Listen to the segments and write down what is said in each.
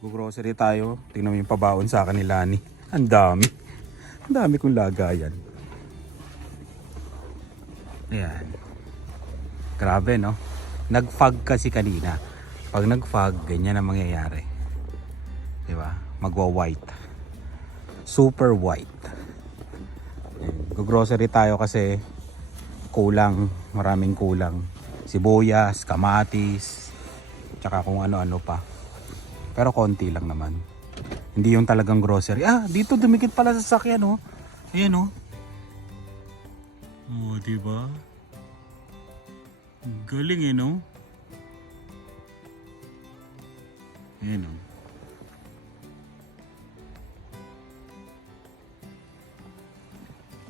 Grocery tayo. Tingnan mo yung pabaon sa akin ni Lani. Ang dami. Ang dami kong lagayan. Ayan. Grabe no. Nag-fog kasi kanina. Pag nag-fog, ganyan ang mangyayari. Di ba? Magwa-white. Super white. Ayan. Grocery tayo kasi kulang, maraming kulang. Sibuyas, kamatis, tsaka kung ano-ano pa. Pero konti lang naman. Hindi yung talagang grocery. Ah, dito dumikit pala sa sakyan, oh. Ayan, oh. Oh, di ba? Galing, eh, no? Ayan, oh.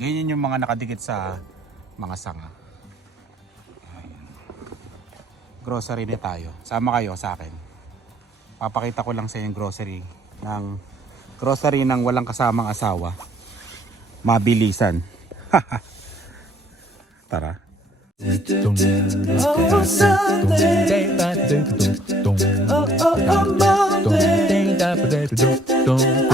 Ganyan yung mga nakadikit sa mga sanga. Ayan. Grocery na tayo. Sama kayo sa akin. Papakita ko lang sa inyo yung grocery ng grocery ng walang kasamang asawa. Mabilisan. Tara. Oh. Oh, oh, oh. Oh,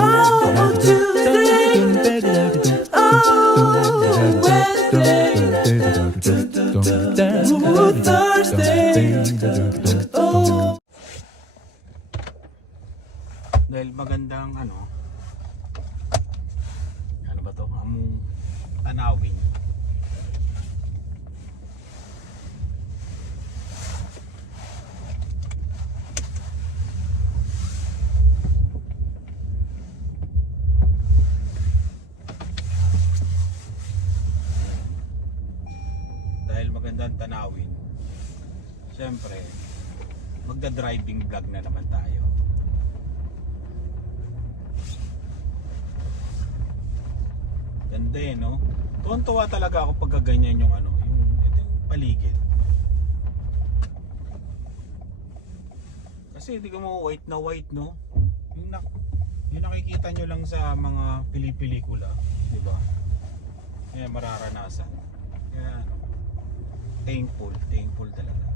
magandang ano ano ba to? Among tanawin. Dahil magandang tanawin. Siyempre, magda-driving vlog na naman tayo. Ganda eh, no? Tuwan-tuwa talaga ako pagka ganyan yung ano, yung yung paligid. Kasi hindi ko mo white na white, no? Yung, nak yung nakikita nyo lang sa mga pili-pelikula, di ba? Kaya mararanasan. Kaya ano, thankful, thankful talaga.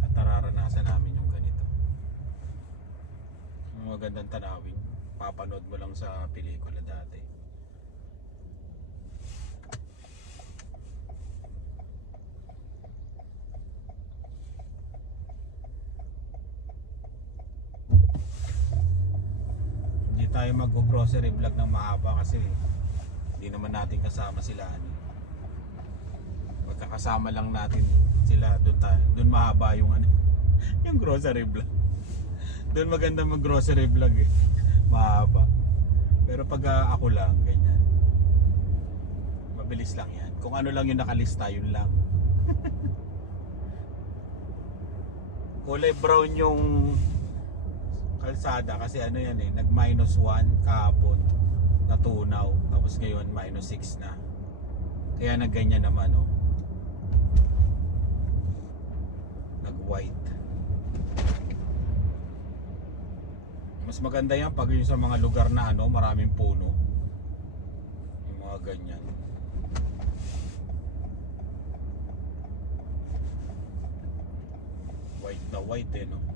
At nararanasan namin yung ganito. Yung magandang tanawin, papanood mo lang sa pelikula dati. Hindi tayo mag-grocery vlog ng mahaba kasi hindi naman natin kasama sila ano. Magkakasama lang natin sila doon tayo. Doon mahaba yung ano, yung grocery vlog. Doon maganda mag-grocery vlog eh. Mahaba. Pero pag ah, ako lang ganyan. Mabilis lang 'yan. Kung ano lang yung nakalista, yun lang. Kulay brown yung kalsada kasi ano yan eh, nag minus 1 kahapon natunaw tapos ngayon minus 6 na. Kaya nagganyan naman oh. Nag white mas maganda yan pag yung sa mga lugar na ano maraming puno. Yung mga ganyan. White na white eh no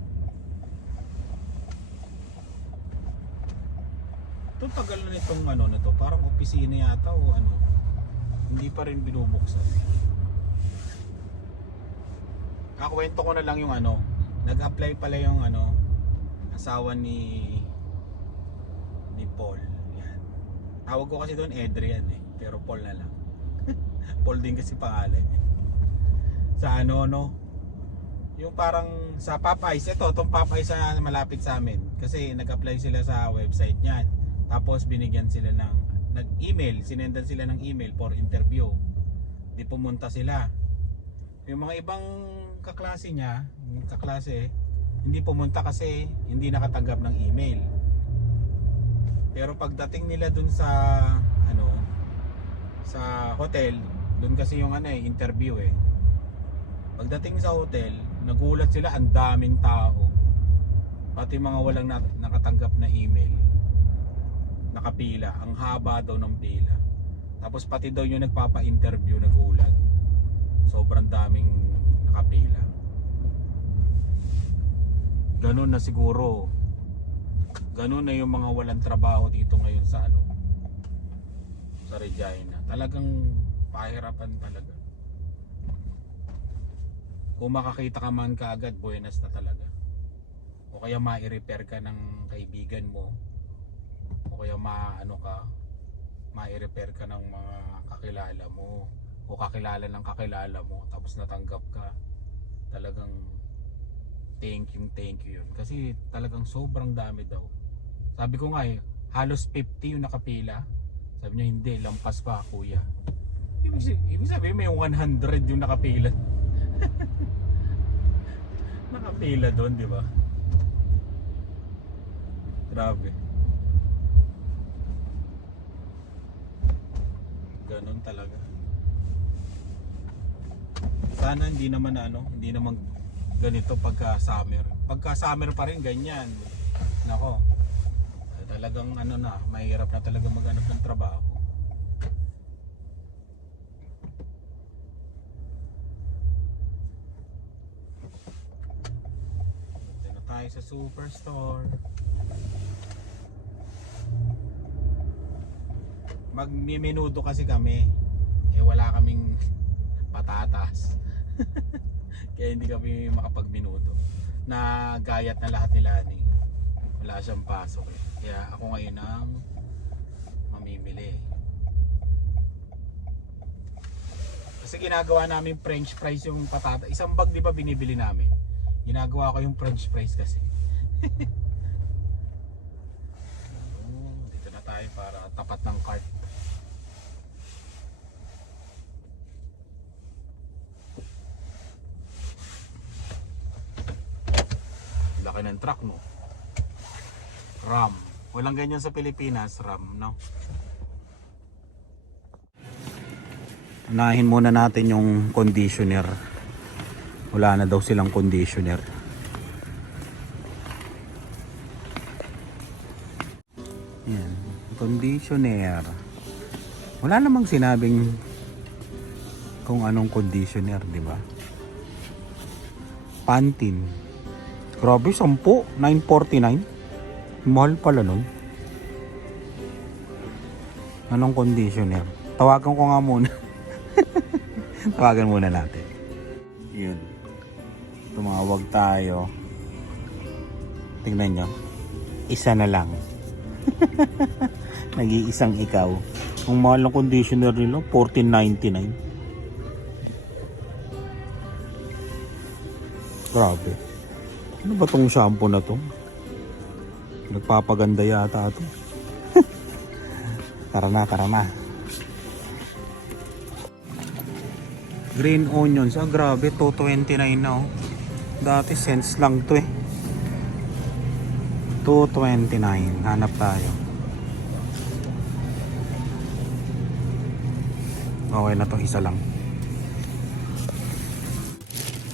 Ito tagal na nitong ano na parang opisina yata o ano. Hindi pa rin binubuksan. Kakwento ko na lang yung ano, nag-apply pala yung ano, asawa ni ni Paul. Yan. Tawag ko kasi doon Adrian eh, pero Paul na lang. Paul din kasi pangalan niya. Sa ano no, yung parang sa Popeyes, ito, itong Popeyes na malapit sa amin. Kasi nag-apply sila sa website niyan. Tapos binigyan sila ng nag-email, sinendan sila ng email for interview. Di pumunta sila. Yung mga ibang kaklase niya, yung kaklase, hindi pumunta kasi hindi nakatanggap ng email. Pero pagdating nila dun sa ano sa hotel, dun kasi yung ano eh, interview eh. Pagdating sa hotel, nagulat sila ang daming tao. Pati mga walang na- nakatanggap na email nakapila. Ang haba daw ng pila. Tapos pati daw yung nagpapa-interview nagulat. Sobrang daming nakapila. Ganun na siguro Ganun na yung mga walang trabaho dito ngayon sa ano sa Regina. Talagang pahirapan talaga. Kung makakita ka man kaagad, buenas na talaga. O kaya ma-repair ka ng kaibigan mo. Kaya ma-ano ka, ma-repair ka ng mga kakilala mo. O kakilala ng kakilala mo. Tapos natanggap ka. Talagang thank you, thank you yun. Kasi talagang sobrang dami daw. Sabi ko nga eh, halos 50 yung nakapila. Sabi niya, hindi, lampas pa kuya. Ibig, ibig sabihin, may 100 yung nakapila. nakapila doon, di ba? Grabe. Ganon talaga. Sana hindi naman ano, hindi naman ganito pagka summer. Pagka summer pa rin ganyan. Nako. Talagang ano na, mahirap na talaga maghanap ng trabaho. Tayo sa superstore. Magmimenudo kasi kami. Eh wala kaming patatas. Kaya hindi kami makapagminudo. Nagayat na lahat ni Lani. Wala siyang pasok eh. Kaya ako ngayon ang mamimili. Kasi ginagawa namin french fries yung patata. Isang bag di ba binibili namin? Ginagawa ko yung french fries kasi. Oh, dito na tayo para tapat ng cart. Laki ng truck no. Ram. Walang ganyan sa Pilipinas, Ram, no? Unahin muna natin yung conditioner. Wala na daw silang conditioner. Yan, conditioner. Wala namang sinabing kung anong conditioner, di ba? Pantene. Grabe, 10, 949. Mahal pala nun. Anong conditioner? Tawagan ko nga muna. Tawagan muna natin. Yun. Tumawag tayo. Tingnan nyo. Isa na lang. Nag-iisang ikaw. Ang mahal ng conditioner nila, 14.99. Grabe. Ano ba tong shampoo na to? Nagpapaganda yata to. Tara na. Green onions. Ah, grabe. 229 na oh. Dati cents lang to eh. 229. Hanap tayo. Okay na to isa lang.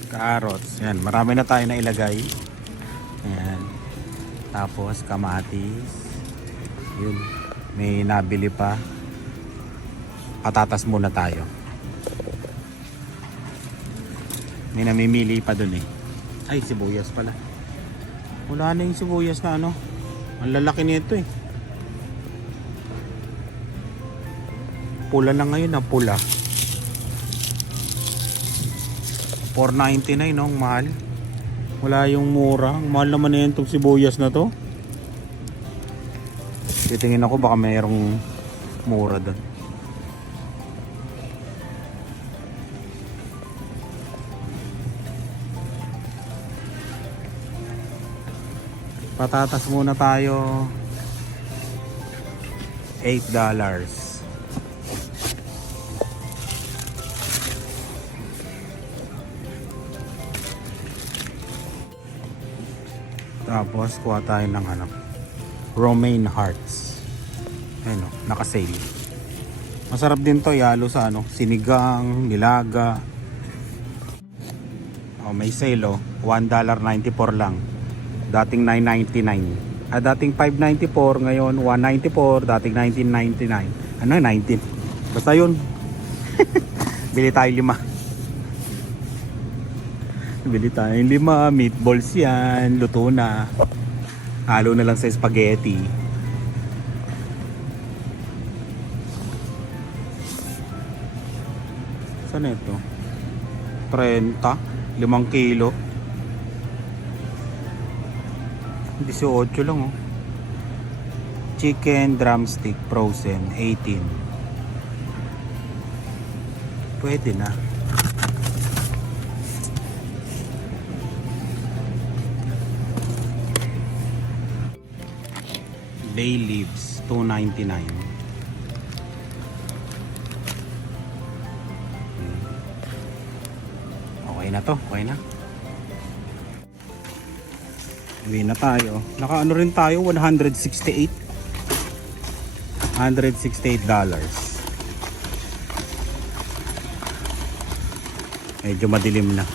Carrots. Yan. Marami na tayo na ilagay. Yan. Tapos kamatis. Yun. May nabili pa. Patatas muna tayo. May namimili pa dun eh. Ay, sibuyas pala. Wala na yung sibuyas na ano. Ang lalaki nito eh. Pula na ngayon na pula. 499 no, ang mahal. Wala yung mura. Ang mahal naman na yan itong sibuyas na to. Titingin ako baka mayroong mura doon. Patatas muna tayo. 8 dollars. Tapos kuha tayo ng ano, romaine hearts. Ayun o, naka-sale. Masarap din to, yalo sa ano, sinigang, nilaga. Oh, may sale oh, $1.94 lang. Dating 9.99. Ah, dating 5.94, ngayon 1.94, dating 19.99. Ano, 19. Basta yun. Bili tayo lima. Bili tayo lima, meatballs yan, luto na. Halo na lang sa spaghetti. Saan ito? 30? 5 kilo? 18 lang oh. Chicken drumstick frozen 18. Pwede na. Bay leaves 299. Okay na to, okay na. Uwi na tayo. Naka ano rin tayo, 168. 168 dollars. Medyo madilim na.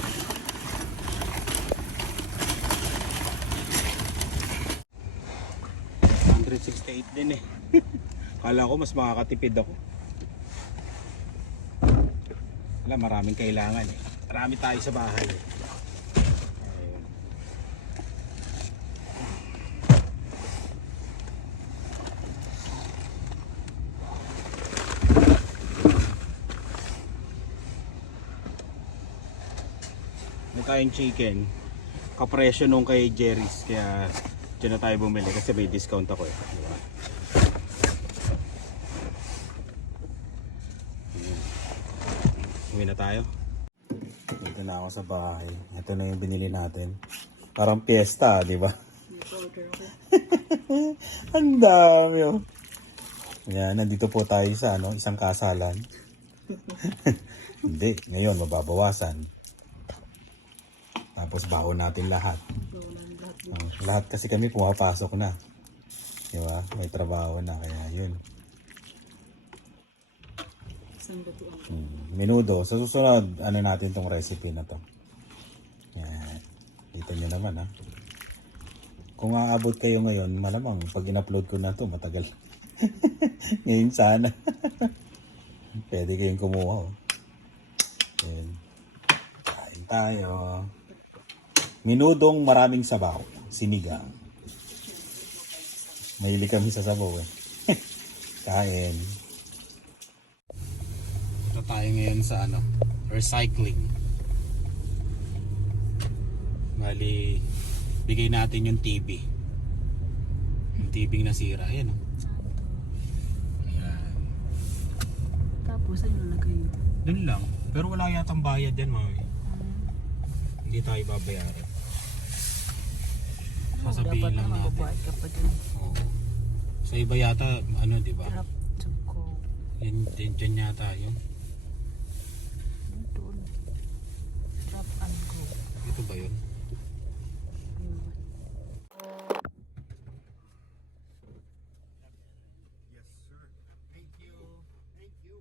$168 din eh. Kala ko mas makakatipid ako. Wala, maraming kailangan eh. Marami tayo sa bahay eh. May tayong chicken. Kapresyo nung kay Jerry's. Kaya dyan na tayo bumili kasi may discount ako eh. Uwi na tayo. Dito na ako sa bahay. Ito na yung binili natin. Parang piyesta, di ba? Ang dami oh. Yan, nandito po tayo sa ano, isang kasalan. Hindi, ngayon mababawasan. Tapos baon natin lahat. Oh, lahat kasi kami pumapasok na. Di ba? May trabaho na, kaya yun. Hmm, Menudo. Sa susunod, ano natin tong recipe na to. Yan. Dito nyo naman ha. Kung aabot kayo ngayon, malamang pag in-upload ko na to, matagal. ngayon sana. Pwede kayong kumuha. Oh. Yan. Kain tayo. Minudong maraming sabaw. Sinigang. Mahilig kami sa sabaw eh. Kain. Ito tayo ngayon sa ano, recycling. Bali, bigay natin yung TV. Yung TV na sira. Ayan o. Ayan. Tapos, ano nalagay yun? Doon lang. Pero wala yatang bayad yan, mami. Hindi tayo babayaran. Sasabihin Dapat lang na natin. makabayad ka pa dun. Oo. Sa iba yata, ano, di ba? Trap to go. Yan, yan, dyan yata yun. Doon. Trap and go. Ito ba yun? Yes, sir. Thank you. Thank you.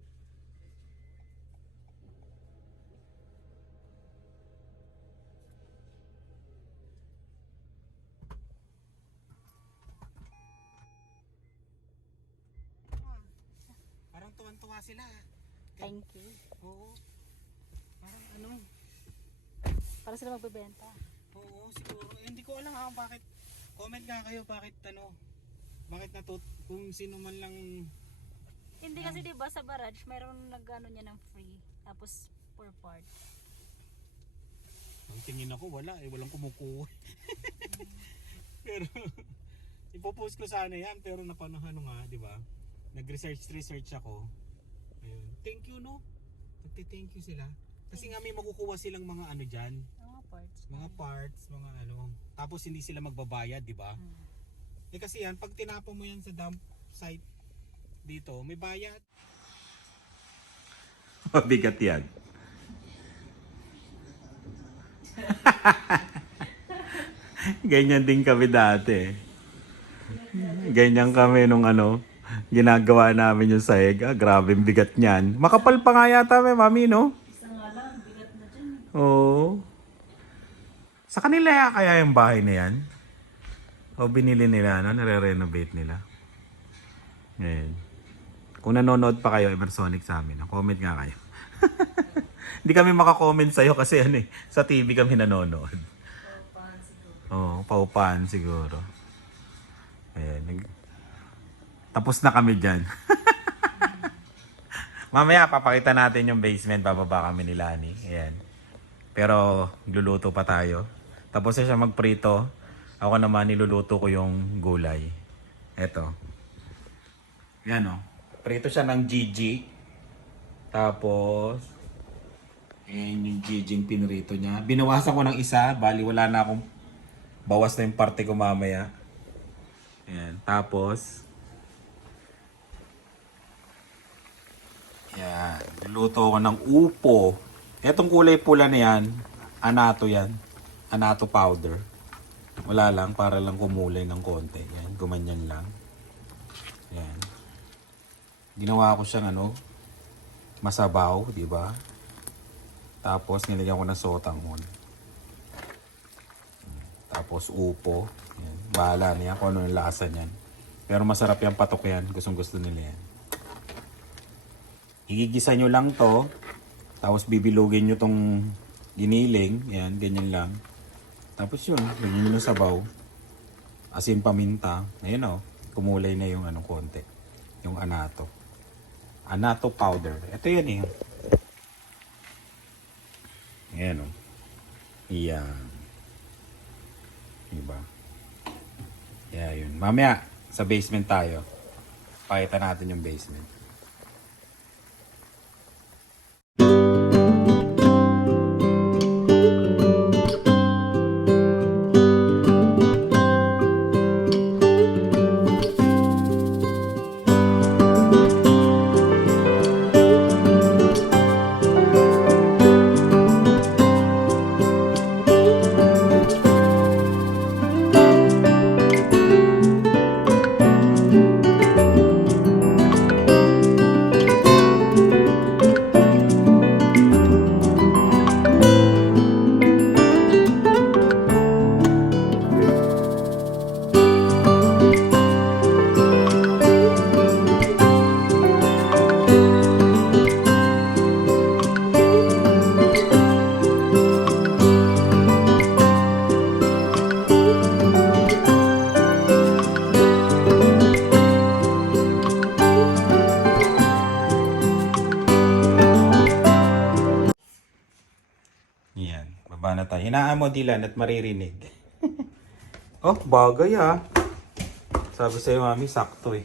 Parang tuwan-tuwa sila. Thank you. Oo. Parang ano, Para sila magbebenta. Oo, siguro. Eh, hindi ko alam ha, bakit. Comment nga kayo bakit ano, bakit natut kung sino man lang Hindi kasi 'di ba sa barrage mayroon nagano niya ng free tapos per part. ang tingin ako wala eh, walang kumukuha. pero ipopost ko sana yan pero napanahan nga, di ba? Nag-research research ako. Ayun. Thank you no. Nagte-thank you sila. Kasi nga may makukuha silang mga ano diyan, Mga parts. mga parts, mga ano. Tapos hindi sila magbabayad, di ba? Hmm. Eh kasi yan, pag tinapon mo yan sa dump site dito, may bayad. Mabigat yan. Ganyan din kami dati. Ganyan kami nung ano, ginagawa namin yung sahig. Ah, grabe bigat niyan. Makapal pa nga yata may mami, no? Isa nga lang bigat na dyan. Oo. Sa kanila kaya yung bahay na yan? O binili nila, ano? Nare-renovate nila? Ngayon. Kung nanonood pa kayo, Eversonic sa amin, comment nga kayo. Hindi kami makakomment sa'yo kasi ano eh, sa TV kami nanonood. Oo, paupahan siguro. Ayan. nag- Tapos na kami dyan. Mamaya, papakita natin yung basement. Bababa kami ni Lani. Ayan. Pero, luluto pa tayo. Tapos siya magprito. Ako naman, niluluto ko yung gulay. Eto. Yan o. Prito siya ng GG. Tapos, Ayan yung jijing pinrito niya. Binawasan ko ng isa. Bali, wala na akong bawas na yung parte ko mamaya. Ayan. Tapos, Ayan. Luto ko ng upo. Etong kulay pula na yan, anato yan. Anato powder. Wala lang, para lang kumulay ng konti. Yan, gumanyan lang. Ayan. Ginawa ko siyang ano, masabaw, di ba? Tapos nilagyan ko ng sotanghon. Tapos upo. Yan. Bahala niya kung ano yung lasa niyan. Pero masarap yung patok yan. Gustong gusto nila yan. Igigisa nyo lang to. Tapos bibilugin nyo tong giniling. Yan, ganyan lang. Tapos yun, ganyan nyo sabaw. Asin paminta. Ayun o. Kumulay na yung ano konti. Yung anato. Anato powder. Ito yan eh. Ayan o. Yan. Diba? Yeah, yun. Mamaya, sa basement tayo. Pakita natin yung basement. Baba na tayo. Hinaan mo, Dylan, at maririnig. oh, bagay ah. Sabi sa'yo, mami, sakto eh.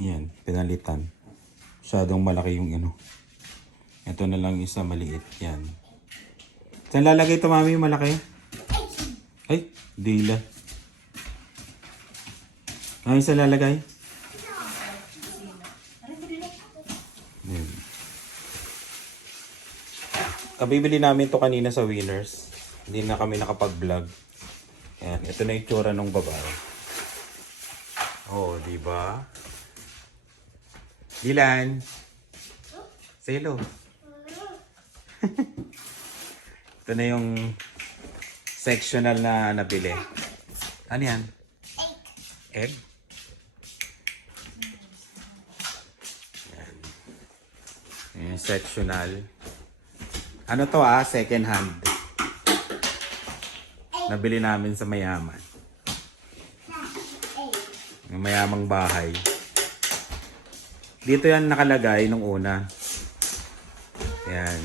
Yan, pinalitan. Masyadong malaki yung ano. Ito na lang isa maliit. Yan. Saan lalagay ito, mami, yung malaki? Ay, Dylan. Ay, saan lalagay? Kabibili namin to kanina sa Winners. Hindi na kami nakapag-vlog. Ayan, ito na yung tsura ng babae. Oh, di ba? Dilan. Say hello. ito na yung sectional na nabili. Ano yan? Egg. Egg? Yan. Yung sectional. Ano to ah, second hand. Nabili namin sa mayaman. Yung mayamang bahay. Dito yan nakalagay nung una. Yan.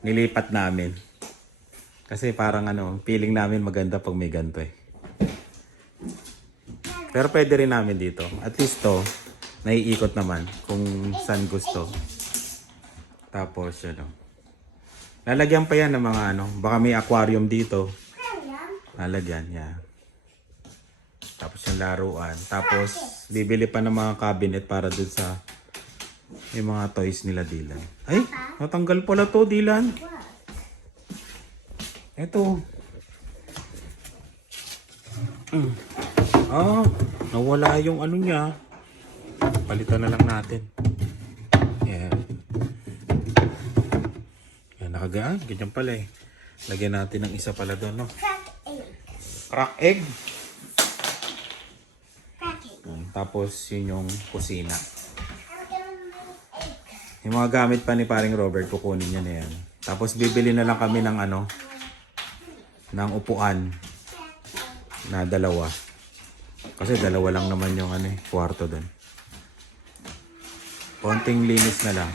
Nilipat namin. Kasi parang ano, feeling namin maganda pag may ganito eh. Pero pwede rin namin dito. At least to, naiikot naman kung saan gusto. Tapos, ano. Lalagyan pa yan ng mga ano. Baka may aquarium dito. Lalagyan, yeah. Tapos yung laruan. Tapos, bibili pa ng mga cabinet para dun sa yung mga toys nila Dylan. Ay, natanggal pala to Dylan. Ito. Mm. Ah, nawala yung ano niya. Palitan na lang natin. Yan. Yan, nakagaan. Ganyan pala eh. Lagyan natin ng isa pala doon, no? Crack egg. Yan, Tapos, yun yung kusina. Yung mga gamit pa ni paring Robert, kukunin niya na yan. Tapos, bibili na lang kami ng ano, ng upuan. na dalawa. Kasi dalawa lang naman yung ano eh, kwarto doon. Konting linis na lang.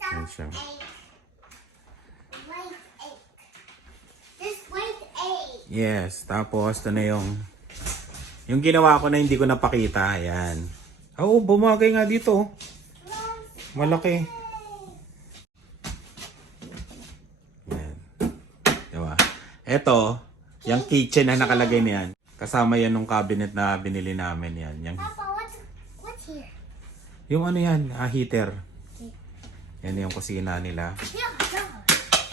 Yan siya. White egg. This white egg. Yes, tapos ito na yung yung ginawa ko na hindi ko napakita. Ayan. Oo, bumagay nga dito. oh. Malaki. Yan. Diba? Ito, yung kitchen na nakalagay niyan. Kasama yan nung cabinet na binili namin yan. Yung, Papa, what's what's here? yung ano yan, ah, heater. Yan yung kusina nila.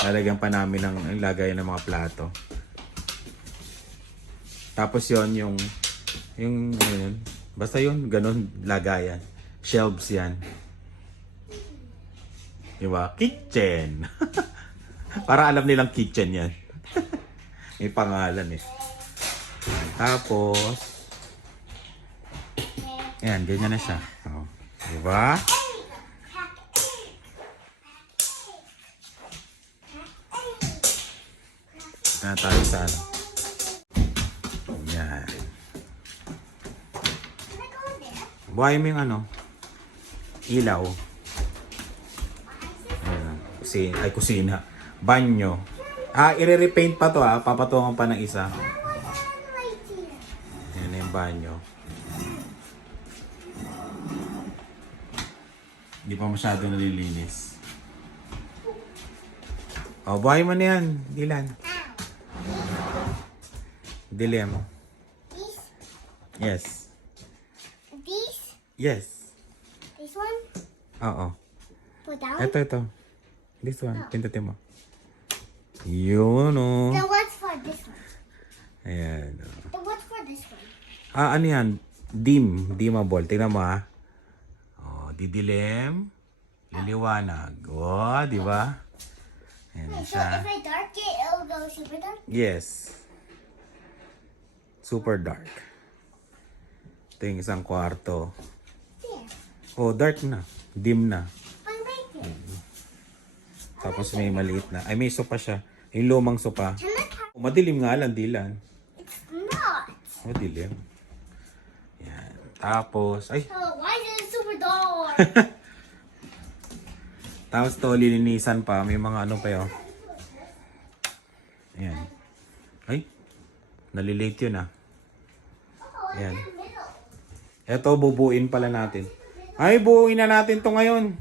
Lalagyan pa namin ng lagay ng mga plato. Tapos yon yung yung ano yun, basta yun ganun lagayan. Shelves yan. Diba? Kitchen. Para alam nilang kitchen yan. May pangalan eh. Tapos, yan, ganyan na siya. Oh. Diba? Na tayo sa ano. Buhay mo yung ano. Ilaw. Ayan. Kusina. Ay, kusina. Banyo. Ah, i-repaint pa to ah. Papatungan pa ng isa. Ayan yung banyo. Hindi pa masyado nalilinis. Oh, buhay mo na yan. Dilan. These, Yes. Yes. this one. Oo. Put down. Ito, ito. This one. Pindutin mo. Yun, oh. Then what's for this one? Ayan. oh. Then what's for this one? Ah, ano yan? Dim. Dimmable. Tingnan mo, ah. Oh, didilim. Liliwanag. Oh, di ba? Ayan So siya. if I dark it, it'll go super dark. Yes. Super dark. Ito yung isang kwarto. Oh, dark na. Dim na. There. Tapos may maliit na. Ay, may sopa siya. Yung lumang sopa. Oh, madilim nga lang, dilan. It's not. Madilim. Yan. Tapos, ay, Oh, why is it super dark? tapos to, lilinisan pa. May mga ano pa yun. Ayan. Ay, nalilate yun ah. oh, Ayan. middle. Eto, bubuin pala natin. Ay, buuin na natin to ngayon.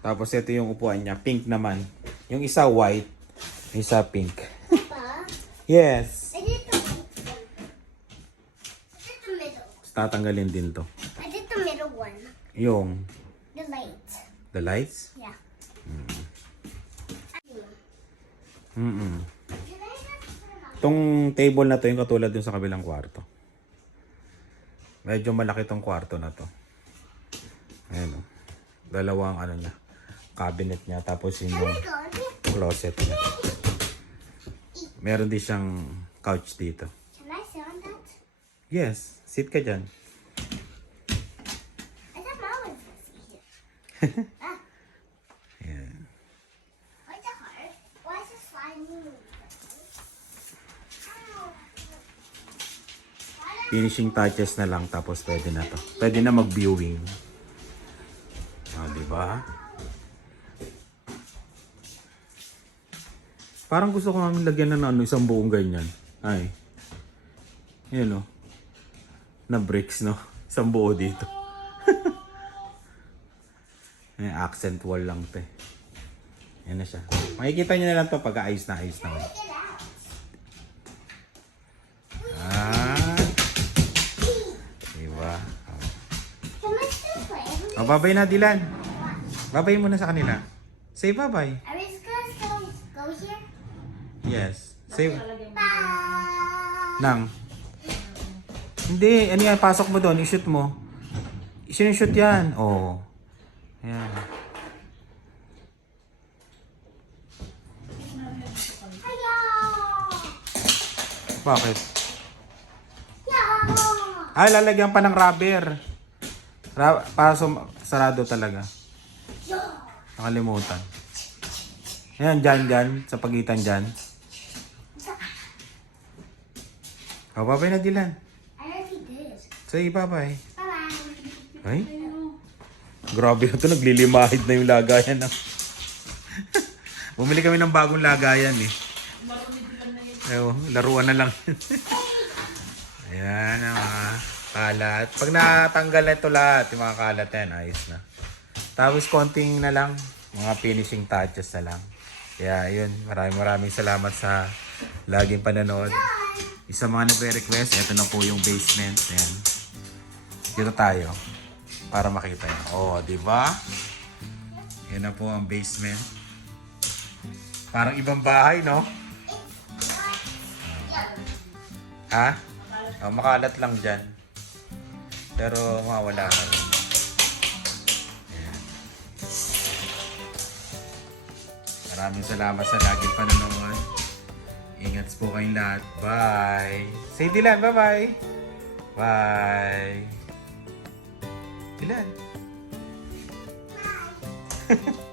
Tapos ito yung upuan niya. Pink naman. Yung isa white. yung Isa pink. Yes. Tatanggalin din to. I did the middle one. Yung The light. the lights. Yeah. Mm-mm. Turn on? Tong table na to yung katulad dun sa kabilang kwarto. Medyo malaki tong kwarto na to. Ayan o. Dalawang ano niya. Cabinet niya. Tapos yung closet niya. Meron din siyang couch dito. Can I sit on that? Yes. Sit ka dyan. I thought mom was here. ah, Ayan. why the heart? Why is it sliding? Ow. Why the- Finishing touches na lang tapos pwede na to. Pwede na mag-viewing. Ah, di ba? Parang gusto ko namin lagyan ng ano, isang buong ganyan. Ay. Yan o. Na bricks, no? Isang buo dito. May accent wall lang to eh. Yan na siya. Makikita nyo na lang to pag ayos na ayos na. ulit. Oh, babay na, Dilan. Babay muna sa kanila. Say bye-bye. Are we just gonna go, here? Yes. Say, Bye. nang. Hindi, ano yan, pasok mo doon, i-shoot mo. Sinushoot yan. Oo. Oh. Ayan. Hiya! Bakit? Yeah! Ay, lalagyan pa ng rubber. Ra para sum- sarado talaga. Nakalimutan. Ayan, dyan, dyan. Sa pagitan dyan. Oh, bye-bye na, Dylan. Say bye-bye. Bye-bye. Ay? Grabe na to, naglilimahid na yung lagayan. No? Bumili kami ng bagong lagayan eh. Ewan, laruan na lang. Kalat. Pag natanggal na ito lahat, yung mga kalat yan, ayos na. Tapos konting na lang, mga finishing touches na lang. Kaya yun, maraming maraming salamat sa laging pananood. Isa mga nagre-request, ito na po yung basement. Ayan. Dito tayo para makita nyo. Oh, di ba? Yan na po ang basement. Parang ibang bahay, no? Ha? Oh, makalat lang dyan. Pero mawala ka rin. Maraming salamat sa laging panonood. Ingat po kayong lahat. Bye! Say Dylan, bye-bye! Bye! Dylan!